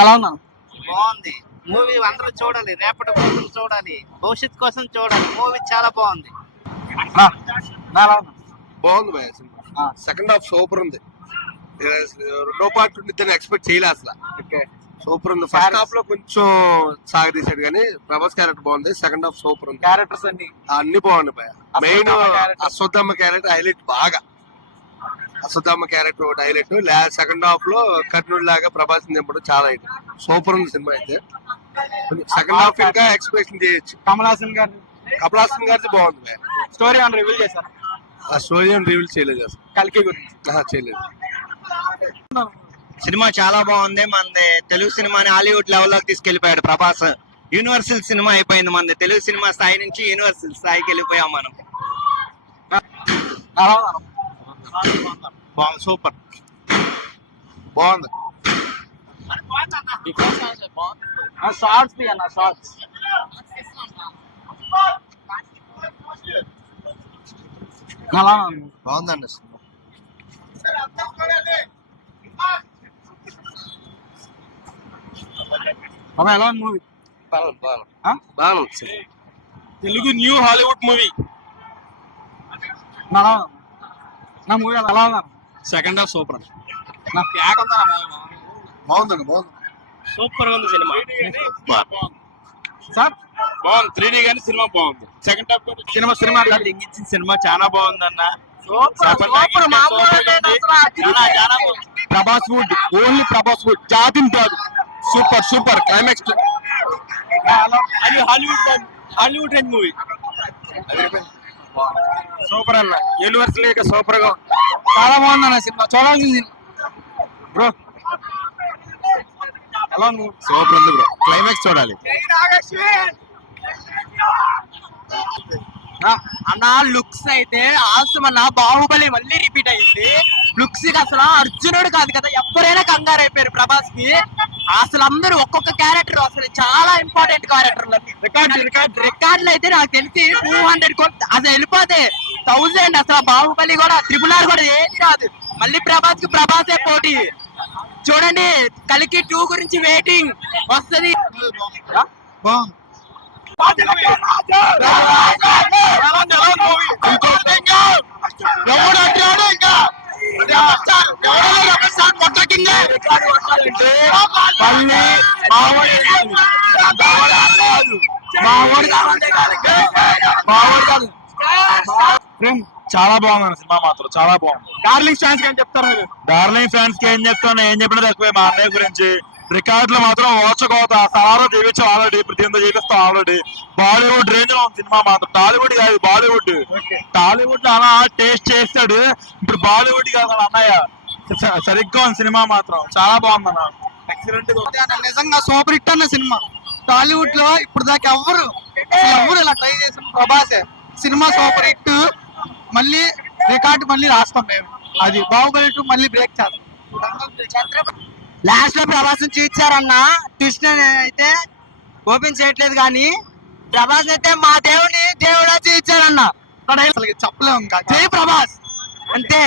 అలా ఉన్నాను. బాగుంది మూవీ, అందరూ చూడాలి, రేపటి కోసం చూడాలి, భవిష్యత్ కోసం చూడాలి. మూవీ చాలా బాగుంది. బాగుంది భయ సినిమా. సెకండ్ హాఫ్ సూపర్ ఉంది. రెండో పార్ట్ ఉండిద్దని ఎక్స్పెక్ట్ చేయలే అసలు. సూపర్ ఉంది. ఫస్ట్ హాఫ్ లో కొంచెం సాగదీశాడు కానీ ప్రభాస్ క్యారెక్టర్ బాగుంది. సెకండ్ హాఫ్ సూపర్ ఉంది. క్యారెక్టర్స్ అన్ని బాగున్నాయి భయ. మెయిన్ అశ్వత్థామ క్యారెక్టర్ హైలైట్ బాగా. అశ్వత్థామ క్యారెక్టర్ ఒకటి హైలైట్. సెకండ్ హాఫ్ లో కర్నూలు లాగా ప్రభాస్ నింపడం చాలా సూపర్ ఉంది సినిమా అయితే. సెకండ్ హాఫ్ ఇంకా ఎక్స్పెక్ట్ చేయొచ్చు. కమల్ హాసన్ గారిది బాగుంది భయ. స్టోరీ అని రివీల్ చేశారు. ఆ స్టోరీ రివీల్ చేయలేదు అసలు. కల్కి గురించి చేయలేదు. సినిమా చాలా బాగుంది. మనది తెలుగు సినిమాని హాలీవుడ్ లెవెల్లోకి తీసుకెళ్లిపోయాడు ప్రభాస్. యూనివర్సల్ సినిమా అయిపోయింది మనది. తెలుగు సినిమా స్థాయి నుంచి యూనివర్సల్ స్థాయికి వెళ్ళిపోయాం మనం. బాగుంది. సూపర్ బాగుంది. షార్ట్స్ అన్న షార్ట్స్ బాగుందండి సినిమా. ఎలా ఉంది మూవీ? బాగుంది. Telugu new Hollywood movie. నా మూవీ ఎలా ఉన్నారు? Second half super. బాగుందండి. సూపర్ గా ఉంది సినిమా. సార్ బాగుంది. 3D గానీ సినిమా బాగుంది. సెకండ్ హాఫ్ సినిమా దింగించిన సినిమా చాలా బాగుందన్న. Prabhas wood, only Prabhas wood, జాతిని కాదు. Super climax. అది హాలీవుడ్ రేంజ్ మూవీ. సూపర్ అన్న. యూనివర్సల్ సూపర్ గా చాలా బాగుంది అన్న సినిమా. చూడాల్సింది బ్రో. ఎలా ఉంది? సూపర్ ఉంది బ్రో. క్లైమాక్స్ చూడాలి. అన్న లుక్స్ అయితే ఆసం అన్న. బాహుబలి మళ్ళీ రిపీట్ అయింది. లుక్స్ కి అసలు అర్జునుడు కాదు కదా, ఎవరైనా కంగారు అయిపోయారు ప్రభాస్ కి. అసలు అందరూ ఒక్కొక్క క్యారెక్టర్ అసలు చాలా ఇంపార్టెంట్ క్యారెక్టర్లు. రికార్డులు అయితే నాకు తెలిసి 200 కోట్లు అసలు వెళ్ళిపోతే 1000. అసలు బాహుబలి కూడా, RRR కూడా ఏది రాదు. మళ్ళీ ప్రభాసే పోటీ. చూడండి, కలికి 2 గురించి వెయిటింగ్ వస్తుంది. చాలా బాగుంది సినిమా మాత్రం. చాలా బాగుంది. డార్లింగ్ ఫ్యాన్స్ కి ఏం చెప్తారు మీరు? డార్లింగ్ ఫ్యాన్స్ కి ఏం చెప్తాను, ఏం చెప్పినా తక్కువే. మా అన్నయ్య గురించి రికార్డులు మాత్రం ఓచకోత. సారో చేయించాం ఆల్రెడీ, ప్రతి చేపిస్తాం ఆల్రెడీ. బాలీవుడ్ రేంజ్ లో ఉంది సినిమా మాత్రం. టాలీవుడ్ కాదు, బాలీవుడ్. టాలీవుడ్ లో అలా టేస్ట్ చేస్తాడు, ఇప్పుడు బాలీవుడ్ కాదు అన్నయ్య. సరిగ్గా ఉంది సినిమా మాత్రం. చాలా బాగుంది అన్న. ఎక్సలెంట్ గా. నిజంగా సూపర్ హిట్ అన్న సినిమా. టాలీవుడ్ లో ఇప్పుడు దాకా ఎవరు ఇలా ట్రై చేసిన ప్రభాసే. సినిమా సూపర్ హిట్. మళ్ళీ రికార్డు మళ్ళీ రాస్తాం మేము. అది బాహుబలి 2 మళ్ళీ బ్రేక్ చేస్తాం. లాస్ట్ లో ప్రభాస్ చూపించారన్న. ట్విస్ట్ అయితే ఓపెన్ చేయట్లేదు కానీ ప్రభాస్ అయితే మా దేవుడా చూపించారన్న. అసలు చెప్పలేము ఇంకా. జై ప్రభాస్ అంతే.